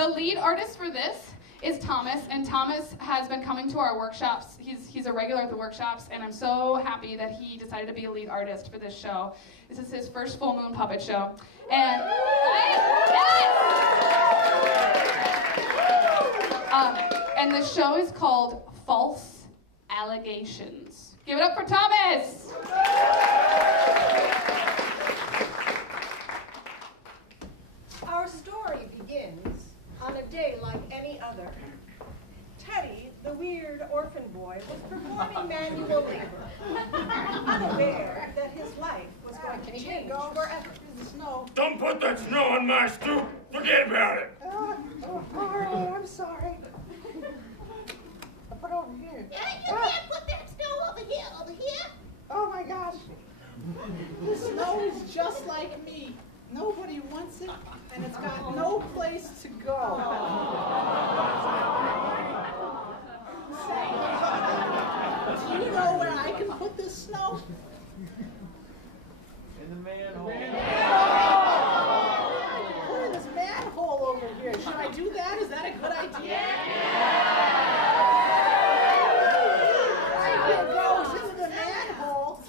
The lead artist for this is Thomas, and Thomas has been coming to our workshops. He's a regular at the workshops, and I'm so happy that he decided to be a lead artist for this show. This is his first full moon puppet show. And and the show is called False Alligat-ions. Give it up for Thomas! Our story begins on a day like any other. Teddy, the weird orphan boy, was performing manual labor, unaware that his life was going to change forever. Don't put that snow on my stoop! Forget about it! Oh, I'm sorry. I'll put it over here. You can't put that snow over here. Oh my gosh. The snow is just like me. Nobody wants it, and it's got no place to go. Do you know where I can put this snow? In the manhole. Put in this manhole over here. Should I do that? Is that a good idea? It goes into the manhole.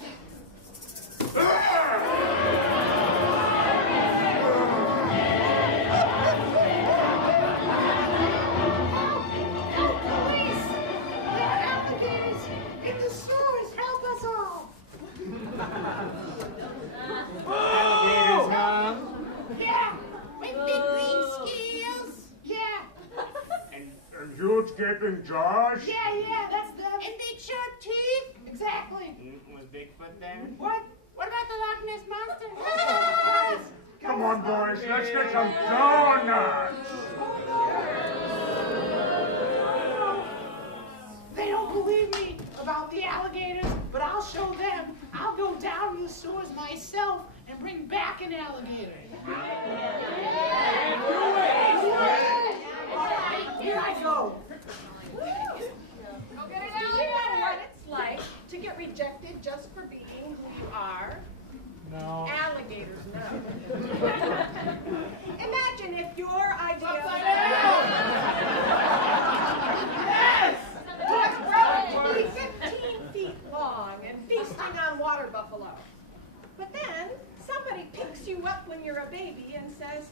Alligators, huh? Yeah, with big green scales. Yeah. And huge gaping jaws? Yeah, that's them. And big sharp teeth. Exactly. Was Bigfoot there? What? What about the Loch Ness Monster? Come on, boys, let's get some donuts! They don't believe me about the alligators, but I'll show them. I'll go down to the sewers myself and bring back an alligator. Do All right, here I go. Go get an alligator. You know what it's like to get rejected just for being who you are? No. Alligators know. Imagine if your idea Yes! was growing to be 15 feet long and feasting on water buffalo. But then somebody picks you up when you're a baby and says,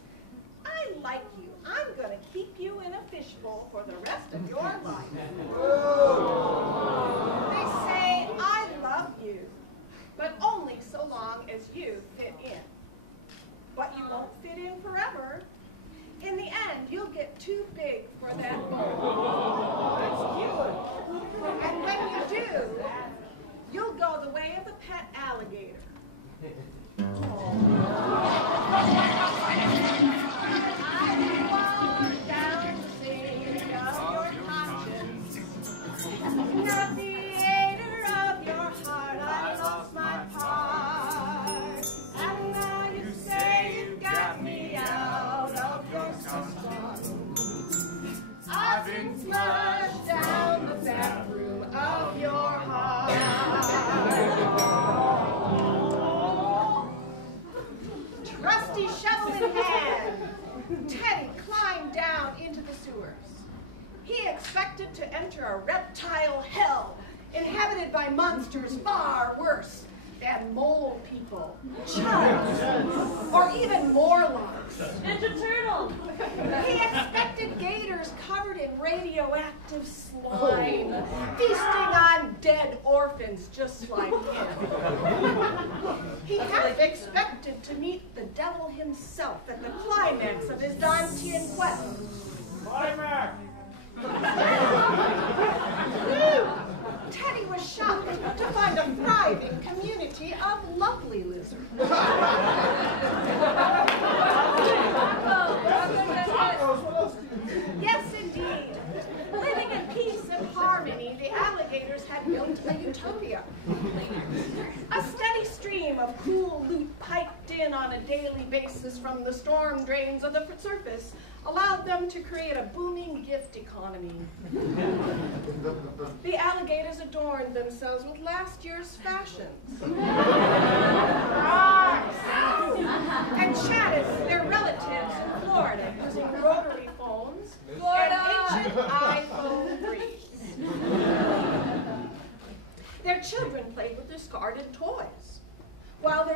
I like you. I'm going to keep you in a fishbowl for the rest of your life. They say, I love you, but only so long as you fit in. But you won't fit in forever. In the end, you'll get too big for that bowl. That's cute. And when you do, you'll go the way of the pet alligator. Down the sink of your conscience, navigator of your heart, I lost my part. And now you say you got me out of your system. I've been flushed down the bathroom of your heart. Trusty shovel in hand, Teddy climbed down into the sewers. He expected to enter a reptile hell inhabited by monsters far worse than mole people, chubs, or even Morlocks. Ninja Turtle. He expected gators covered in radioactive slime, feasting on dead orphans just like him. He half expected to meet the devil himself at the climax of his Dantean quest. Climax! Teddy was shocked to find a thriving community of lovely lizards. Yes, indeed. Living in peace and harmony, the alligators had built a utopia. A steady stream of cool loot piped in on a daily basis from the storm drains of the surface allowed them to create a booming gift economy. The alligators adorned themselves with last year's fashions and chatted with their relatives in Florida using rotary phones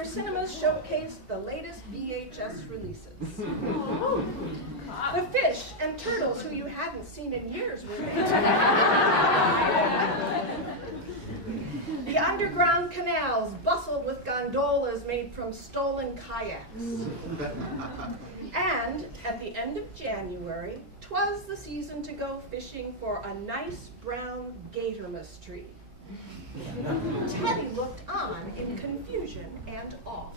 where cinemas showcased the latest VHS releases. The fish and turtles who you hadn't seen in years were there. The underground canals bustled with gondolas made from stolen kayaks. And at the end of January, 'twas the season to go fishing for a nice brown gatormas tree. Teddy looked on in confusion and awe.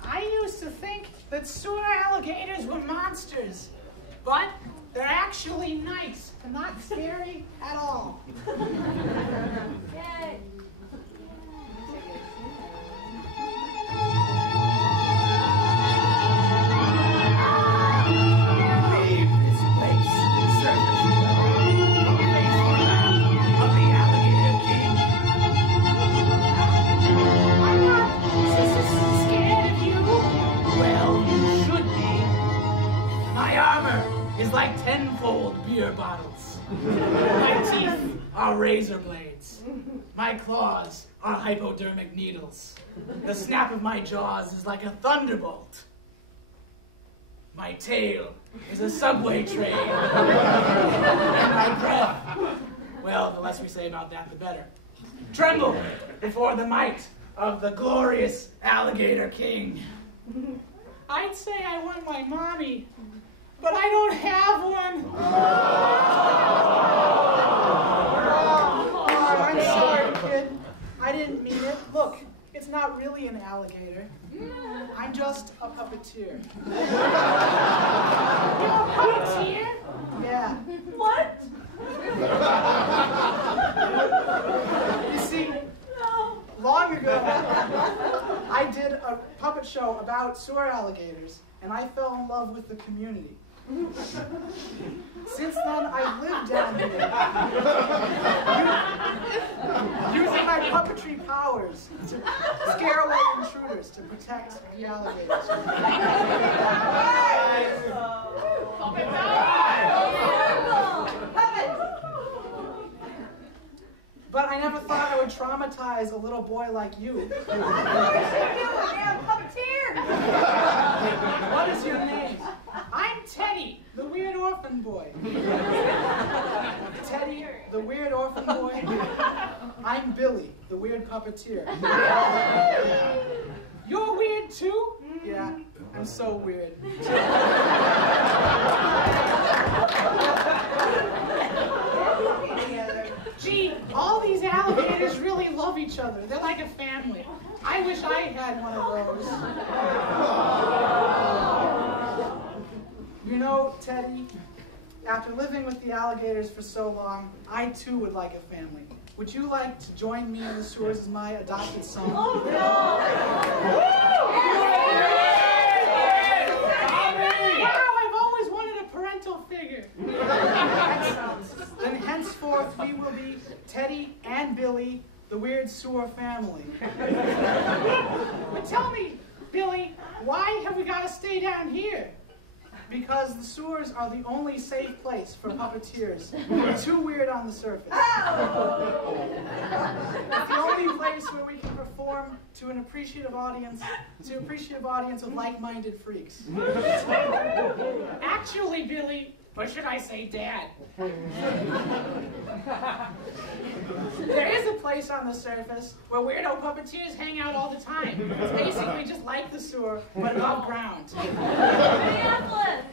I used to think that sewer alligators were monsters, but they're actually nice and not scary at all. Yay. Leave this place, surface dweller, the faithful lamb of the Alligator King. I'm not scared of you. Well, you should be. My armor is like tenfold beer bottles. My teeth are razor blades. My claws are hypodermic needles. The snap of my jaws is like a thunderbolt. My tail is a subway train. And my breath, well, the less we say about that, the better. Tremble before the might of the glorious Alligator King. I'd say I want my mommy, but I don't have one. Oh, I'm sorry, kid. I didn't mean it. Look, it's not really an alligator. I'm just a puppeteer. You're a puppeteer? Yeah. What? You see, long ago, I did a puppet show about sewer alligators, and I fell in love with the community. Since then, I've lived down here, using my puppetry powers to scare away intruders to protect the alligators. But I never thought I would traumatize a little boy like you. What is your name? I'm Teddy, the weird orphan boy. Teddy, the weird orphan boy. I'm Billy, the weird puppeteer. You're weird too? Yeah, I'm so weird. Gee, all these alligators really love each other. They're like a family. I wish I had one of those. You know, Teddy, after living with the alligators for so long, I too would like a family. Would you like to join me in the sewers as my adopted son? Oh, no! Wow, I've always wanted a parental figure. Excellent. Then henceforth we will be Teddy and Billy, the weird sewer family. But tell me, Billy, why have we got to stay down here? Because the sewers are the only safe place for puppeteers. We're too weird on the surface. It's the only place where we can perform to an appreciative audience, of like-minded freaks. Actually, Billy, or should I say Dad? There is a place on the surface where weirdo puppeteers hang out all the time. It's basically just like the sewer, but above ground. Minneapolis!